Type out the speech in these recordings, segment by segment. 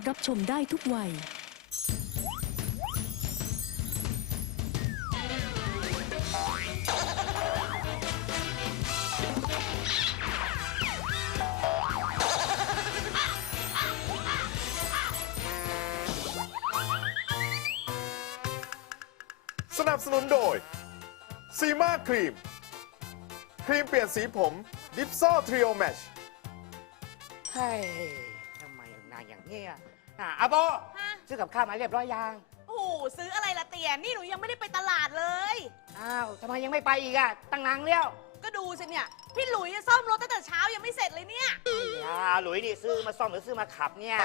ารถรับชมได้ทุกวัย สนับสนุนโดยซีมาครีม ครีมเปลี่ยนสีผมดิฟซ่อทริโอแมช เฮ้ยทำไมนายอย่างเงี้ย อะอาโบฮะ ซื้อกับข้าวมาเรียบร้อยยังโอ้โหซื้ออะไรละเตียนี่หนูยังไม่ได้ไปตลาดเลย อ้าวทำไมยังไม่ไปอีกอะตั้งนานแล้วก็ดูสิเนี่ย พี่หลุยจะซ่อมรถตั้งแต่เช้ายังไม่เสร็จเลยเนี่ยอ่าหลุยนี่ซื้อมาซ่อมหรือซื้อมาขับเนี่ย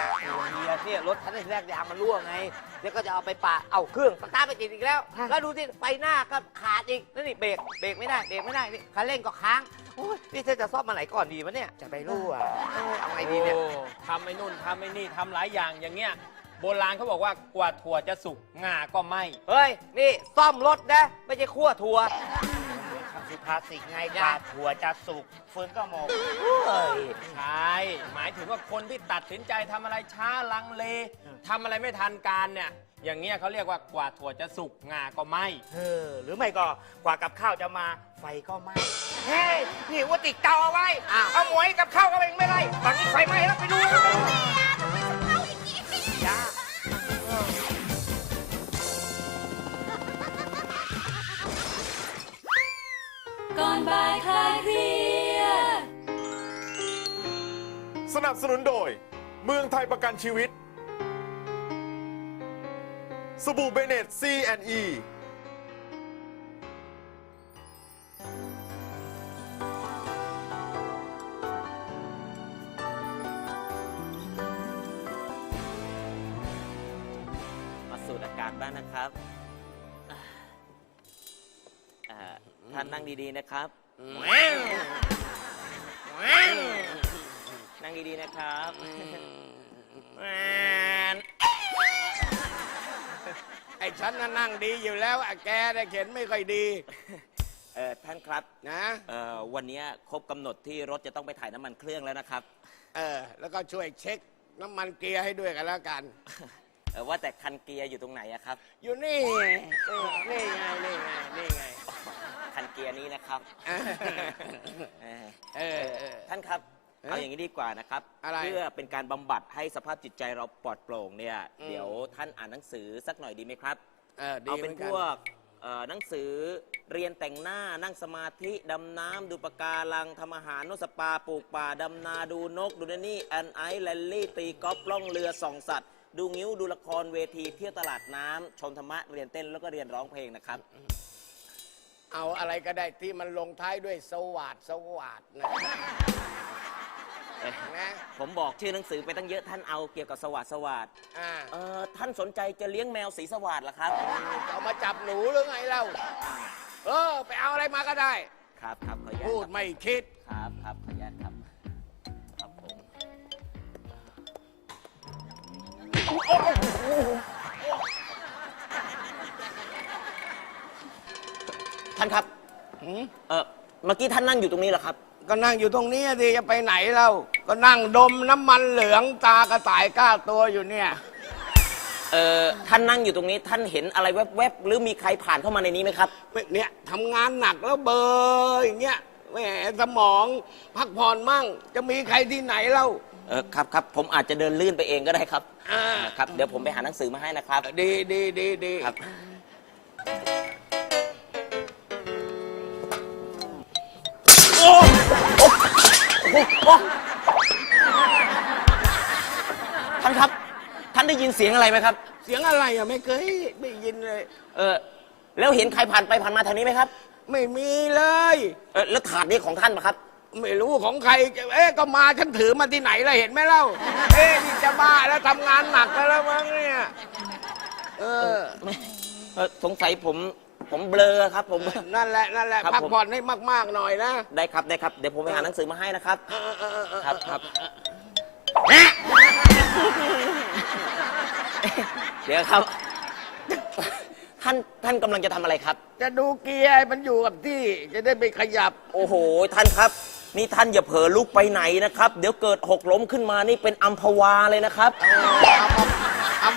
เฮียเนี่ยรถคันแรกยางมันรั่วไง แล้วก็จะเอาไปปะเอาเครื่องสตาร์ทไปติดอีกแล้ว แล้วดูสิไฟหน้าก็ขาดอีกแล้วนี่เบรกเบรกไม่ได้เบรกไม่ได้นี่คันเร่งก็ค้าง โอ้ยนี่เธอจะซ่อมมาไหนก่อนดีวะเนี่ยจะไปรู้อะเออเอาไงดีเนี่ย โอ้ทำไอ้นู่นทำไอ้นี่ทำหลายอย่างอย่างเงี้ยโบราณเขาบอกว่ากว่าถั่วจะสุกงาก็ไหมเฮ้ย นี่ซ่อมรถนะ ไม่ใช่ขั้วถั่วคำสุภาษิตไงกว่าถั่วจะสุกฟืนก็หมกเฮ้ย ใช่หมายถึงว่าคนที่ตัดสินใจทำอะไรช้าลังเลทำอะไรไม่ทันการเนี่ย อย่างเงี้ยเขาเรียกว่ากว่าถั่วจะสุกงาก็ไหม เออหรือไม่ก็กว่ากับข้าวจะมาไฟ ก็ไหม้เฮ้ยนี่ว่าติดเตาเอาไว้ อ้าว เอาหมวยกับข้าวก็ไม่ไม่ไรตอนนี้ไฟไหม้แล้วไปดูจ้าก่อนบ่ายคลายเครียด สนับสนุนโดย เมืองไทยประกันชีวิต สบู่เบเนต C&E ดีๆนะครับ นั่งดีๆนะครับ ไอ้ฉันน่ะนั่งดีอยู่แล้วอะแกได้เข็นไม่ค่อยดี เอ่อท่านครับนะเอ่อวันนี้ครบกำหนดที่รถจะต้องไปถ่ายน้ำมันเครื่องแล้วนะครับ เออ แล้วก็ช่วยเช็คน้ำมันเกียร์ให้ด้วยกันแล้วกัน เอ่อว่าแต่คันเกียร์อยู่ตรงไหนอะครับ อยู่นี่เออนี่ไงนี่ไงนี่ไงคัน เกียร์นี้นะครับเออเอ่อเออเออ ท่านครับเอ๊ะเอาอย่างนี้ดีกว่านะครับ อะไรเพื่อเป็นการบำบัดให้สภาพจิตใจเราปลอดโปร่งเนี่ย อืม เดี๋ยวท่านอ่านหนังสือสักหน่อยดีไหมครับ เออดีเอาเหเป็มืนอนพกันวกเอ่อหนังสือเรียนแต่งหน้านั่งสมาธิ ดำน้ำดูปะการังทำอาหารนวดสปาปลูกป่า ดำนาดูนก ดูนั่นนี่แอนไอแลนลี่ ตีกอล์ฟล่องเรือส่องสัตว์ ดูงิ้วดูละครเวทีเที่ยวตลาดน้ำชมธรรมะเรียนเต้นแล้วก็เรียนร้องเพลงนะครับ เอาอะไรก็ได้ที่มันลงท้ายด้วยสวัสดสวัสดนะเอ๊ะนะผมบอกชื่อหนังสือไปตั้งเยอะท่านเอาเกี่ยวกับสวัสดสวัสดอ่าเอ่อท่านสนใจจะเลี้ยงแมวสีสวัสดเหรอครับ จะเอามาจับหนูหรือไงเล่าเออ ไปเอาอะไรมาก็ได้ ครับครับขออนุญาตพูดครับไม่คิด ครับครับขออนุญาตครับครับผม ท่านครับหืมเออเมื่อกี้ท่านนั่งอยู่ตรงนี้เหรอครับ ก็นั่งอยู่ตรงนี้สิจะไปไหนเล่าก็นั่งดมน้ำมันเหลืองตากระต่ายก้าตัวอยู่เนี่ย เออท่านนั่งอยู่ตรงนี้ท่านเห็นอะไรแวบๆหรือมีใครผ่านเข้ามาในนี้ไหมครับ เนี่ยทำงานหนักแล้วเบลอร์อย่างเงี้ยแหมสมองพักผ่อนมั่ง จะมีใครที่ไหนเล่า เออครับครับผมอาจจะเดินลื่นไปเองก็ได้ครับอ่า ครับ เดี๋ยวผมไปหาหนังสือมาให้นะครับ ดีดีดีดี ครับ ท่านครับ ท่านได้ยินเสียงอะไรไหมครับ เสียงอะไรอะไม่เคยได้ยินเลย เออแล้วเห็นใครผ่านไปผ่านมาแถวนี้ไหมครับ ไม่มีเลย เออแล้วถาดนี้ของท่านปะครับ ไม่รู้ของใคร เอ๊ะก็มาฉันถือมาที่ไหนล่ะเห็นไหมเล่า เอ๊ะนี่จะบ้าแล้วทำงานหนักแล้วมั้งเนี่ย เออ เออสงสัยผม ผมเบลอครับผม นั่นแหละนั่นแหละครับพักผม ผ่อนให้มากๆหน่อยนะได้ครับได้ครับ เดี๋ยวผมไปหาหนังสือมาให้นะครับ เออเออเออเออครับครับเดี๋ยวครับ ท่านท่านกำลังจะทำอะไรครับ จะดูเกียร์ให้มันอยู่กับที่ จะได้ไปขยับ โอ้โห ท่านครับ นี่ท่านอย่าเผลอลุกไปไหนนะครับ เดี๋ยวเกิดหกล้มขึ้นมานี่เป็นอัมพวาเลยนะครับอั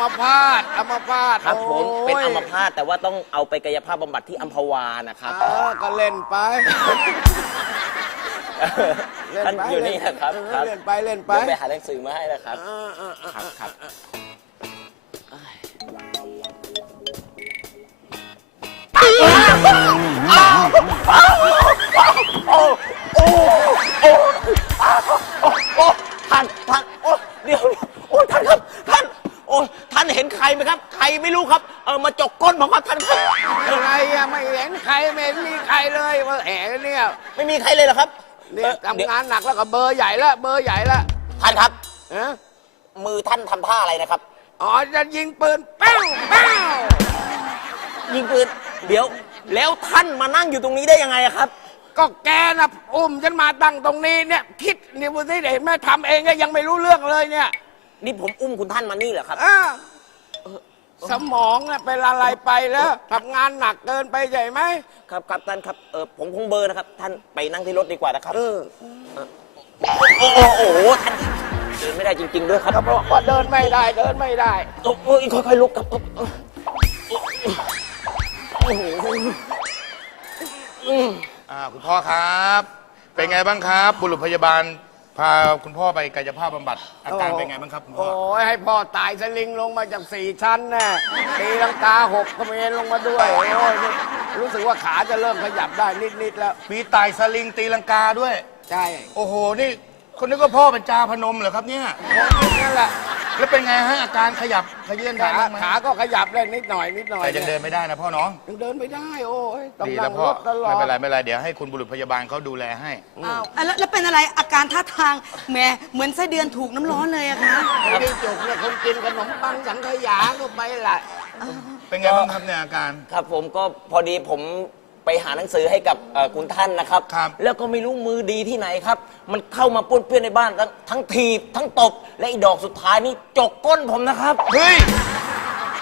มพาตอัมพาตครับผมโยเป็นอัมพาตแต่ว่าต้องเอาไปกายภาพบำบัดที่อัมพวานะครับเออก็เล่นไป เล่นท่านไปอยู่นี่นะครับเออครับเล่นไปเล่นไปเดี๋ยวไปหาหนังสือมาให้นะครับ เออเออเออครับครับโอ้ท่านท่านโอ้เดี๋ยวโอ้ท่านครับท่าน โอ้ท่านเห็นใครไหมครับ ใครไม่รู้ครับ เออมาจกก้นผมครับท่านครับอะไรอะไม่เห็นใครไม่เห็นมีใครเลยว่าแหมเนี่ยไม่มีใครเลยเหรอครับเนี่ยเอ่อเดี๋ยวทำงานหนักแล้วก็เบอร์ใหญ่แล้วเบอร์ใหญ่แล้วท่านครับ ฮะมือท่านทำท่าอะไรนะครับ อ๋อจะยิงปืนเป้าเป้ายิงปืนเดี๋ยว แล้วท่านมานั่งอยู่ตรงนี้ได้ยังไงอะครับ ก็แกน่ะอุ้มฉันมาตั้งตรงนี้เนี่ยคิดนี่พูดที่เห็นแม่ทำเองก็ยังไม่รู้เรื่องเลยเนี่ย นี่ผมอุ้มคุณท่านมานี่เหรอครับ อ้าวสมองน่ะเป็นอะไรไปแล้วทำงานหนักเกินไปใหญ่ไหมครับครับท่านครับเออผมคงเบลอร์นะครับ ท่านไปนั่งที่รถดีกว่านะครับ เออโอ้โหโอ้โหท่านเดินไม่ได้จริง ๆ ด้วยครับก็บอกว่าเดินไม่ได้เดินไม่ได้ โอ้ยค่อยๆลุกครับโอ้โหอ่าคุณพ่อครับ เป็นไงบ้างครับ บุรุษพยาบาล พาคุณพ่อไปกายภาพบำบัดอาการเป็นไงบ้างครับคุณพ่โอ้อยให้พ่อตายสลิงลงมาจากสี่ชั้นน่ะตีลังกาหกกระเมนลงมาด้วย โอ้ยนี่รู้สึกว่าขาจะเริ่มขยับได้นิด ๆ แล้ว มีไต่สลิงตีลังกาด้วย ใช่โอ้โห นี่คนนึกว่าพ่อเป็นจาพนมเหรอครับเนี่ย นั่นแหละ แล้วเป็นไงฮะอาการขยับขยื่นได้ขาบ้างไหมขาก็ขยับได้นิดหน่อยนิดหน่อยแต่ยังเดินไม่ได้นะพ่อเน้อง ยังเดินไม่ได้โอ้ยต้องดีนั่แล้วงพ่รอถตลอไม่ดเป็นไรไม่เป็นไรเดี๋ยวให้คุณบุรุษพยาบาลเขาดูแลให้ อ้าวอะแล้วแล้วเป็นอะไรอาการท่าทางแหมเหมือนไส้เดือนถูกน้ำร้อนเลยอะคะไม่ได้จุกเนี่ยคนกินขนมปังสังขยาก็ไปแหละเป็นไงบ้างครับเนี่ยอาการ ครับผมก็พอดีผม ไปหาหนังสือให้กับเอ่อคุณท่านนะครับ ครับแล้วก็ไม่รู้มือดีที่ไหนครับ มันเข้ามาป้วนเปี้ยนในบ้านทั้งทั้งถีบทั้งตบ และอีดอกสุดท้ายนี่จกก้นผมนะครับ เฮ้ย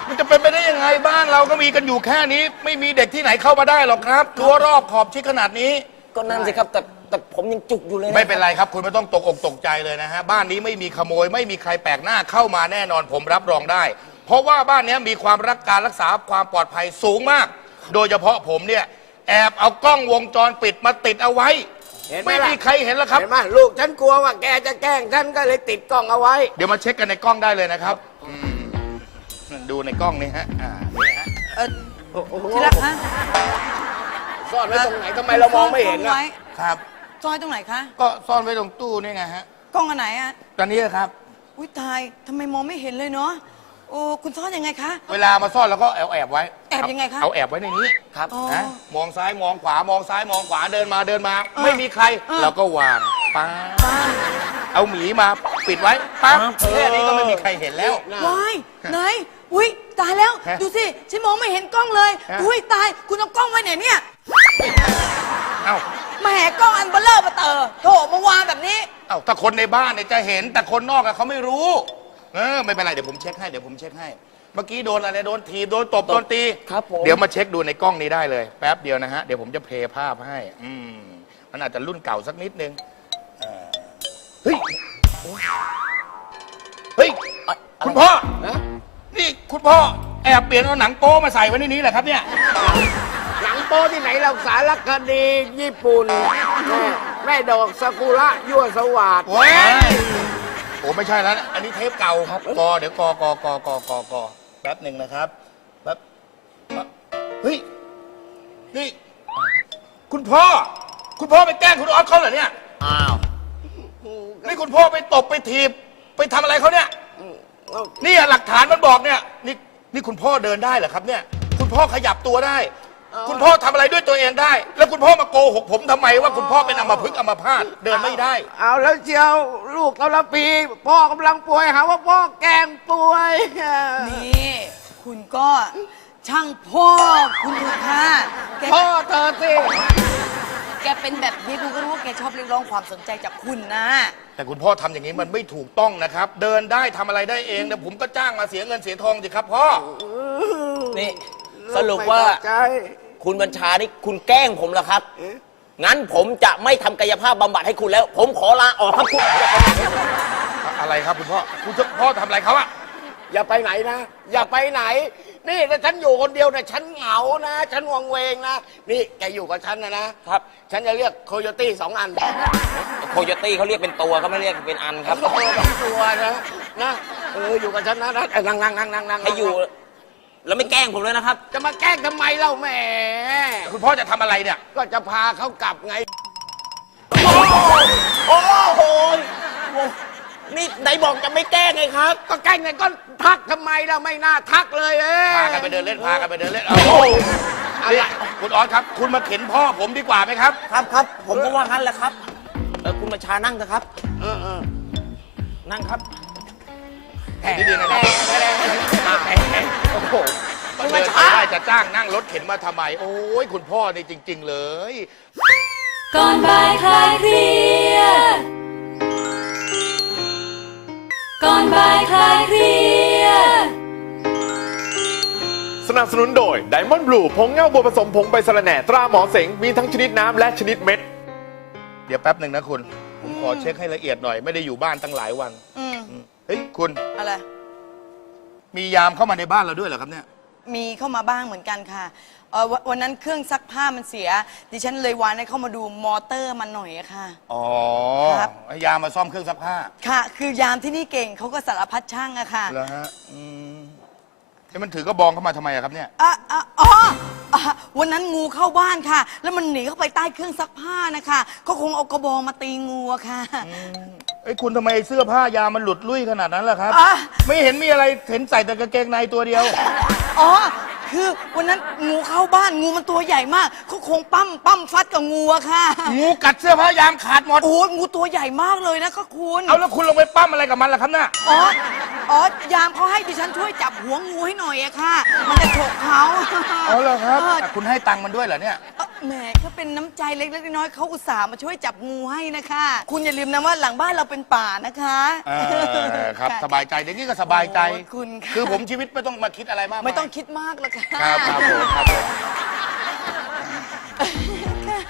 มันจะเป็นไปได้ยังไงบ้านเราก็มีกันอยู่แค่นี้ ไม่มีเด็กที่ไหนเข้ามาได้หรอกครับรั้วรอบขอบชิดขนาดนี้ ก็นั่นสิครับแต่แต่ผมยังจุกอยู่เลยนะไม่เป็นไรครับ คุณไม่ต้องตกอกตกใจเลยนะฮะ บ้านนี้ไม่มีขโมยไม่มีใครแปลกหน้าเข้ามาแน่นอนผมรับรองได้ เพราะว่าบ้านนี้มีความรักการรักษาความปลอดภัยสูงมาก โดยเฉพาะผมเนี่ย แอบเอากล้องวงจรปิดมาติดเอาไว้ เห็นไหมไม่ล่ะมีใครเห็นแล้วครับ เห็นไหมลูกฉันกลัวว่าแกจะแกล้งฉันก็เลยติดกล้องเอาไว้ เดี๋ยวมาเช็คกันในกล้องได้เลยนะครับอืมดูในกล้องนี่ฮะอ่านี่ฮะเออที่รักคะซ่อนไว้ตรงไหนทำไมเรามองไม่เห็นซ่อะไว้ครับซ่อนไว้ตรงไหนคะ ก็ซ่อนไว้ตรงตู้นี่ไงฮะกล้องอันไหนอะตอนนี้ครับ อุ้ยตายทำไมมองไม่เห็นเลยเนาะ โอ้คุณซ่อนยังไงคะ เวลามาซ่อนแล้วก็แอบแอบไว้แอบยังไงคะเอาแอบไว้ในนี้ครับอ๋อนะมองซ้ายมองขวามองซ้ายมองขวาเดินมาเดินมา เออไม่มีใครเออ เราก็วางป้าเอาหมีมาปิดไว้ปั๊บแค่นี้ก็ไม่มีใครเห็นแล้ววายไหนอุ้ยตายแล้ว ฮะดูสิฉันมองไม่เห็นกล้องเลยฮะ อุ้ยตายคุณเอากล้องไว้ไหนเนี่ยเอ้ามาแหกกล้องอันเบลเลอร์มาเตอร์โถมาวางแบบนี้ เอ้าถ้าคนในบ้านเนี่ยจะเห็นแต่คนนอกอะเขาไม่รู้ เออไม่เป็นไรเดี๋ยวผมเช็คให้เดี๋ยวผมเช็คให้ เมื่อกี้โดนอะไรโดนทีบโดนตบโดนตี ครับผม เดี๋ยวมาเช็คดูในกล้องนี้ได้เลย แป๊บเดียวนะฮะ เดี๋ยวผมจะเพลย์ภาพให้ อืมมันอาจจะรุ่นเก่าสักนิดนึงเอ่อเฮ้ยเฮ้ย อะคุณพ่อ ฮะนี่คุณพ่อแอบเปลี่ยนเอาหนังโป๊มาใส่ไว้ในนี้เหรอครับเนี่ย หนังโป๊ที่ไหนเราสารคดีญี่ปุ่นแม่แม่ดอกซากุระยั่วสวัสด โอ้ยโอ้ไม่ใช่แล้วนะอันนี้เทปเก่าครับกอเดี๋ยวกอกอกอกอกอกอแป๊บหนึ่งนะครับแป๊บแป๊บเฮ้ยนี่คุณพ่อ คุณพ่อไปแกล้งคุณออสเขาเหรอเนี่ยอ้าวนี่คุณพ่อไปตบไปถีบไปทำอะไรเขาเนี่ยนี่หลักฐานมันบอกเนี่ยนี่นี่คุณพ่อเดินได้เหรอครับเนี่ย คุณพ่อขยับตัวได้ คุณพ่อทำอะไรด้วยตัวเองได้ แล้วคุณพ่อมาโกหกผมทำไมว่าคุณพ่อเป็นอัมพฤกษ์อัมพาตเดินไม่ได้ เอาแล้วเชียวลูกกำลังปี พ่อกำลังป่วยหาว่าพ่อแกล้งป่วย นี่คุณก็ช่างพ่อคุณเถอะค่ะแกพ่อเธอสิ แกเป็นแบบนี้คุณก็รู้ว่าแกชอบเรียกร้องความสนใจจากคุณนะ แต่คุณพ่อทำอย่างนี้มันไม่ถูกต้องนะครับ เดินได้ทำอะไรได้เองแต่ผมก็จ้างมาเสียเงินเสียทองสิครับพ่อ นี่ สรุปว่า ไม่เข้ใจ คุณบัญชานี่คุณแกล้งผมเหรอครับ งั้นผมจะไม่ทำกายภาพบำบัดให้คุณแล้ว ผมขอลาออกครับคุณ อะไรครับคุณพ่อคุณพ่อทำอะไรเขาอะอย่าไปไหนนะ อย่าไปไหน นี่ถ้าฉันอยู่คนเดียวนะฉันเหงานะ ฉันวังเวงนะ นี่แกอยู่กับฉันนะนะครับ ฉันจะเรียกโคโยตี้สองอันโคโยตี้เขาเรียกเป็นตัวเขาไม่เรียกเป็นอันครับ ตัวสองตัวนะนะเอออยู่กับฉันนะนะเออนั่งนั่งนั่งนั่งนั่งให้อยู่ แล้วไม่แกล้งผมเลยนะครับ จะมาแกล้งทำไมเล่าแหม คุณพ่อจะทำอะไรเนี่ย ก็จะพาเขากลับไง โอ้โหนี่ไหนบอกจะไม่แกล้งไงครับ ก็แกล้งไงก็ทักทำไมล่ะไม่น่าทักเลยเอ้ยพากันไปเดินเล่น พากันไปเดินเล่นโอ้โหนี่คุณออสครับ คุณมาเข็นพ่อผมดีกว่าไหมครับ ครับครับผมก็ว่างั้นแหละครับเออคุณมาชานั่งนะครับ เออเออนั่งครับ แค่นี้ดีนะครับโอ้โหมันมาช้าได้จะจ้างนั่งรถเข็นมาทำไม โอ้ยคุณพ่อนี่จริง ๆ เลย ก่อนบ่ายคลายเครียด ก่อนบ่ายคลายเครียด สนับสนุนโดย Diamond Blue ผงเงาบัวผสมผงใบสะระแหน่ตราหมอเสงมีทั้งชนิดน้ำและชนิดเม็ด เดี๋ยวแป๊บหนึ่งนะคุณ ผมขอเช็คให้ละเอียดหน่อย ไม่ได้อยู่บ้านตั้งหลายวัน อืมเฮ้ย คุณ อะไร มียามเข้ามาในบ้านเราด้วยเหรอครับเนี่ย มีเข้ามาบ้างเหมือนกันค่ะเอ่อวันวันนั้นเครื่องซักผ้ามันเสีย ดิฉันเลยวานให้เข้ามาดูมอเตอร์มันหน่อยอะค่ะ อ๋อครับ ให้ยามมาซ่อมเครื่องซักผ้าค่ะ คือยามที่นี่เก่งเขาก็สารพัดช่างอะค่ะ เหรอฮะอืมเอ้มันถือกระบองเข้ามาทำไมอะครับเนี่ย อะอะอ๋ออะวันนั้นงูเข้าบ้านค่ะ แล้วมันหนีเข้าไปใต้เครื่องซักผ้านะคะเขาคงเอากระบองมาตีงูอะค่ะเอ้ยคุณทำไมเสื้อผ้ายามมันหลุดลุ่ยขนาดนั้นล่ะครับ อะ ไม่เห็นมีอะไรเห็นใส่แต่กางเกงในตัวเดียว อ๋อ คือวันนั้นงูเข้าบ้านงูมันตัวใหญ่มากเขาคงปั้มปั้มฟัดกับงูอะค่ะ งูกัดเสื้อผ้ายามขาดหมด โอ้ยงูตัวใหญ่มากเลยนะคะคุณ เอาแล้วคุณลงไปปั้มอะไรกับมันล่ะครับน่ะอ๋อ อ๋อยามเขาให้ดิฉันช่วยจับหัวงูให้หน่อยอะค่ะ มันจะฉกเขาอ๋อเหรอครับเออแต่คุณให้ตังค์มันด้วยเหรอเนี่ย เอ่อแหมก็เป็นน้ำใจเล็กๆน้อยๆเขาอุตส่าห์มาช่วยจับงูให้นะคะ คุณอย่าลืมนะว่าหลังบ้านเราเป็นป่านะคะเออครับะ สบายใจเดี๋ยวนี้ก็สบายใจ โอ้คุณค่ะ คือผมชีวิตไม่ต้องมาคิดอะไรมากายไม่ต้องคิดมากหรอกค่ะครับครับผมครับผม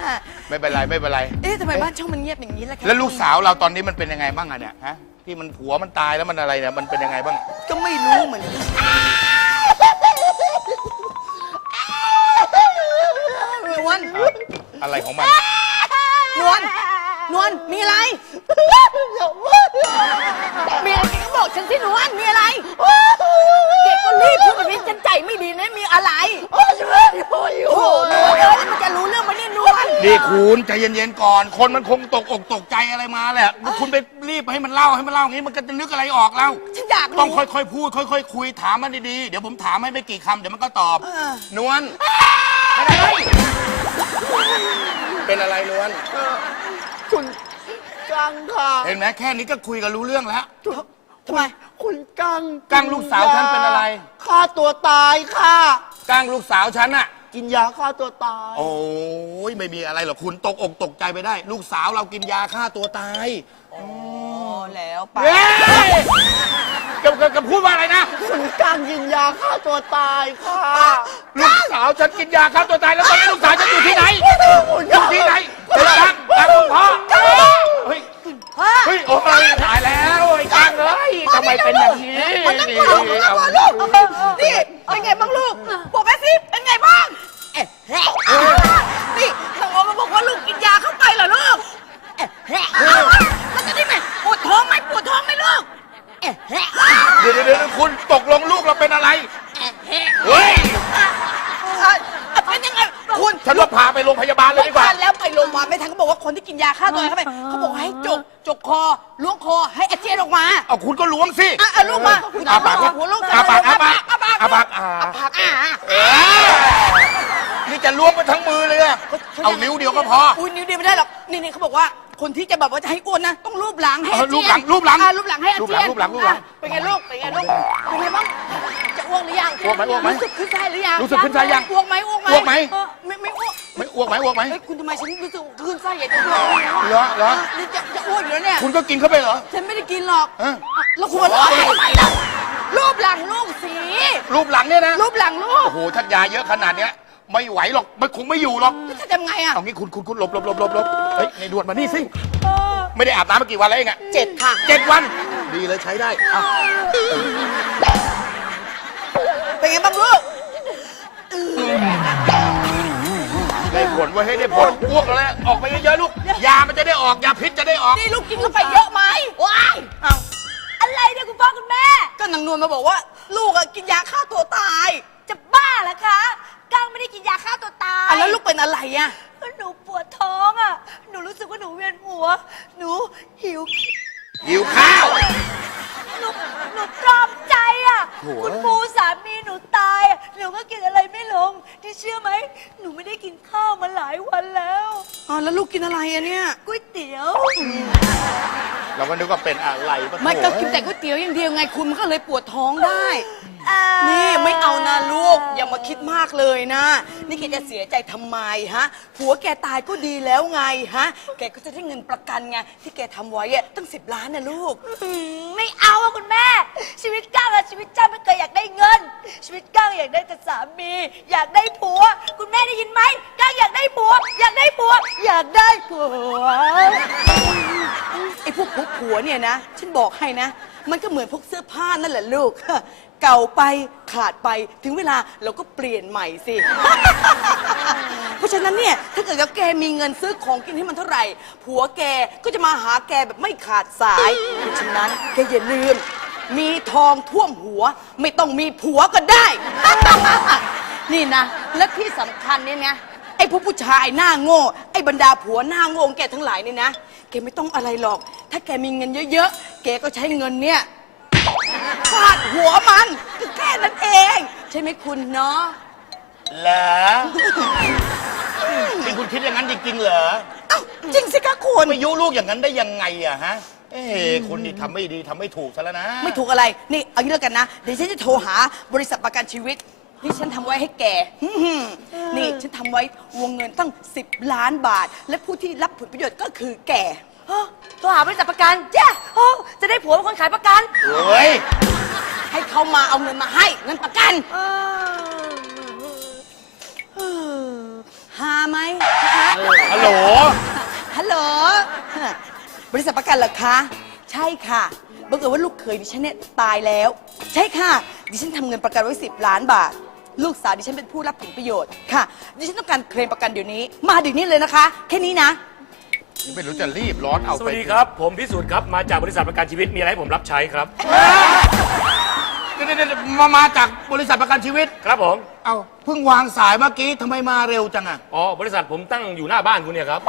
ค่ะไม่เป็นไรไม่เป็นไร เอ๊ะทำไมบ้านช่องมันเงียบอย่างนี้ล่ะคะแล้วลูกสาวเราตอนนี้มันเป็นยังไงบ้างอะเนี่ยฮะ ที่มันผัวมันตายแล้วมันอะไรเนี่ยมันเป็นยังไงบ้าง ก็ไม่รู้เหมือนกันนวลอะไรของมัน นวลนวลมีอะไร มีอะไรก็บอกฉันสินวลมีอะไรแกก็รีบพูดแบบนี้ฉันใจไม่ดีนะมีอะไร โอ้โหนวลเอ้ยมันจะรู้เรื่องไหมเนี่ยนวลนี่คุณใจเย็นๆก่อน คนมันคงตกอกตกใจอะไรมาแหละ คุณไปรีบให้มันเล่าให้มันเล่าอย่างนี้มันก็จะนึกอะไรออกแล้วฉันอยากต้องรู้ ค่อยๆ พูด ค่อยๆ คุยถามมันดีๆ เดี๋ยวผมถามให้ไม่กี่คำเดี๋ยวมันก็ตอบ เออ นวลเป็นอะไรเป็นอะไรนวลคุณกังค่ะ เห็นไหมแค่นี้ก็คุยกันรู้เรื่องแล้ว ทำไม คุณกังกังลูกสาวฉันเป็นอะไร ฆ่าตัวตายค่ะ ก้างลูกสาวฉันอะกินยาฆ่าตัวตาย โอ้ยไม่มีอะไรหรอกคุณตกอกตกใจไปได้ ลูกสาวเรากินยาฆ่าตัวตายอ๋อแล้วไปเฮ้ยกับกับกับพูดว่าอะไรนะ คุณกังกินยาฆ่าตัวตายค่ะลูกสาวฉันกินยาฆ่าตัวตายแล้วตอนนี้ลูกสาวฉันอยู่ที่ไหนอยู่ที่ไหนเป็นกังกังคุณพ่อเฮ้ย เฮ้ย โอ้ยตายแล้วไอ้กังเล ยทำไมเป็นอย่างนี้มันต้องกลัวมันต้องกลัวลูกนี่เป็นไงบ้างลูกบอกแม่สิเป็นไงบ้างเอ๊ะแฮะนี่น้องโอมาบอกว่าลูกกินยาเข้าไปเหรอลูกเอ๊ะแฮะแล้วจะได้ไหมปวดท้องไหมปวดท้องไหมลูกเอ๊ะแฮะเดี๋ยวเดี๋ยวเดี๋ยวคุณตกลงลูกเราเป็นอะไร ฉันว่าพาไปโรงพยาบาลเลยไม่ดีกว่า ทันแล้วไปโรงพยาบาลไม่ทันเขาบอกว่าคนที่กินยาฆ่าตัวตายเข้าไปเขาบอกว่าให้จกจกคอล้วงคอให้อาเจียนออกมา เอาคุณก็ล้วงสิอะอะลูกมาอาปากหัวลูกอาปากอาปากอาปากอาปากอาอาปากอะเอ้ยนี่จะล้วงไปทั้งมือเลยอะเอานิ้วเดียวก็พอ อุ้ยนิ้วเดียวไม่ได้หรอกนี่นี่เขาบอกว่าคนที่จะแบบว่าจะให้อ้วนนะต้องรูปหลังให้เอออาเจียนรูปหลังรูปหลังอะรูปหลังให้อารูปเจีหลัยงนรูปหลังรูปหลังอะเป็นไงลูกเป็นไงลูกเป็นไงบ้างจะอ้วกหรือยังอ้วกไหมอ้วกไหมรู้สึกขึ้นไส้หรือยังรู้สึกขึ้นไส้ยังอ้วกไหมอ้วกไหมอ้วกไหม เออไม่ไม่ อ้วกไม่อ้วกไหมอ้วกไหม เฮ้ยคุณทำไมฉันรู้สึกขึ้นไส้ใหญ่จังเลยเหรอเหรอ นี่จะจะอ้วกอยู่แล้วเนี่ย คุณก็กินเข้าไปเหรอ ฉันไม่ได้กินหรอกเอออะแล้วคุณมาล้อทำไมล่ะรูปหลังลูกสี รูปหลังเนี่ยนะ รูปหลังลูกโอ้โหถ้ายาเยอะขนาดเนี้ย ไม่ไหวหรอก มันคงไม่อยู่หรอก แล้วจะทำไงอะเอางี้คุณคุณคุณหลบหลบหลบหลบหลบเฮ้ยในด่วนมานี่สิไม่ได้อาบน้ำมากี่วันแล้วเองอะเจ็ดค่ะ เจ็ดวัน ดีเลยใช้ได้เอาเป็นไงบ้างลูก ผลไว้ให้ได้ผลอ้วกแล้วออกไปเยอะๆลูก ยามันจะได้ออกยาพิษจะได้ออก นี่ลูกกินเข้าไปเยอะไหมว้ายเอาอะไรเนี่ยคุณพ่อคุณแม่ ก็นางนวลมาบอกว่า ลูกอะกินยาฆ่าตัวตายจะบ้าเหรอคะก้างไม่ได้กินยาฆ่าตัวตายอะแล้วลูกเป็นอะไรอะก็หนูปวดท้องอะ หนูรู้สึกว่าหนูเวียนหัว หนูหิว หิวข้าว หนูหนูตรอมใจอะคุณปูสามีหนูตายอะหนูก็กินอะไรไม่ลง ที่เชื่อไหม หนูไม่ได้กินข้าวมาหลายวันแล้วอ๋อแล้วลูกกินอะไรอะเนี่ย ก๋วยเตี๋ยว เราก็นึกว่าเป็นอะไรปะโถไม่ก็กินแต่ก๋วยเตี๋ยวอย่างเดียวไงคุณมันก็เลยปวดท้องได้อ่านี่ไม่เอานะลูก อย่ามาคิดมากเลยนะ นี่แกจะเสียใจทำไมฮะ ผัวแกตายก็ดีแล้วไงฮะ แกก็จะได้เงินประกันไงที่แกทำไว้อะตั้งสิบล้านนะลูก อืมไม่เอาอะคุณแม่ ชีวิตก้างอะชีวิตจ้าไม่เคยอยากได้เงิน ชีวิตก้างอยากได้แต่สามี อยากได้ผัว คุณแม่ได้ยินไหมก้างอยากได้ผัว อยากได้ผัว อยากได้ผัว ไอ้พวกผัวผัวเนี่ยนะ ฉันบอกให้นะ มันก็เหมือนพวกเสื้อผ้านั่นแหละลูก เก่าไปขาดไปถึงเวลาเราก็เปลี่ยนใหม่สิ เพราะฉะนั้นเนี่ยถ้าเกิดว่าแกมีเงินซื้อของกินให้มันเท่าไหร่ ผัวแกก็จะมาหาแกแบบไม่ขาดสายเพราะฉะนั้นแกอย่าลืม มีทองท่วมหัว ไม่ต้องมีผัวก็ได้ นี่นะ และที่สำคัญเนี่ยนะไอ้ผู้ผู้ชายหน้าโง่ ไอ้บรรดาผัวหน้าโง่ของแกทั้งหลายเนี่ยนะ แกไม่ต้องอะไรหรอก ถ้าแกมีเงินเยอะๆ แกก็ใช้เงินเนี่ย ฟาดหัวมันก็แค่นั้นเอง ใช่ไหมคุณเนาะเหรอที่คุณคิดอย่างนั้นจริงๆเหรอเอ้าจริงสิคะคุณไปยุลูกอย่างนั้นได้ยังไงอะฮะ เอ้คุณนี่ทำไม่ดีทำไม่ถูกซะแล้วนะ ไม่ถูกอะไร นี่เอางี้แล้วกันนะ เดี๋ยวฉันจะโทรหาบริษัทประกันชีวิต ที่ฉันทำไว้ให้แกหึ่มๆนี่ฉันทำไว้วงเงินตั้ง 10 ล้านบาท และผู้ที่รับผลประโยชน์ก็คือแก เฮ้อโทรหาบริษัทประกันเจ้โอ้จะได้ผัวเป็นคนขายประกันเฮ้ย ให้เขามาเอาเงินมาให้ เงินประกันเออหาไหมฮัลโหล ฮัลโหล บริษัทประกันเหรอคะ ใช่ค่ะบังเอิญว่าลูกเคยดิฉันเนี่ยตายแล้ว ใช่ค่ะ ดิฉันทำเงินประกันไว้10ล้านบาท ลูกสาวดิฉันเป็นผู้รับผลประโยชน์ค่ะ ดิฉันต้องการเคลมประกันเดี๋ยวนี้ มาเดี๋ยวนี้เลยนะคะ แค่นี้นะ ไม่รู้จะรีบร้อนเอาสวัสดีครับ ผมพิสูจน์ครับ มาจากบริษัทประกันชีวิตมีอะไรให้ผมรับใช้ครับ เดี๋เดี๋เดี๋มามาจากบริษัทประกันชีวิต ครับผม เอาเพิ่งวางสายเมื่อกี้ทำไมมาเร็วจังอะอ๋อ บริษัทผมตั้งอยู่หน้าบ้านคุณเนี่ยครับ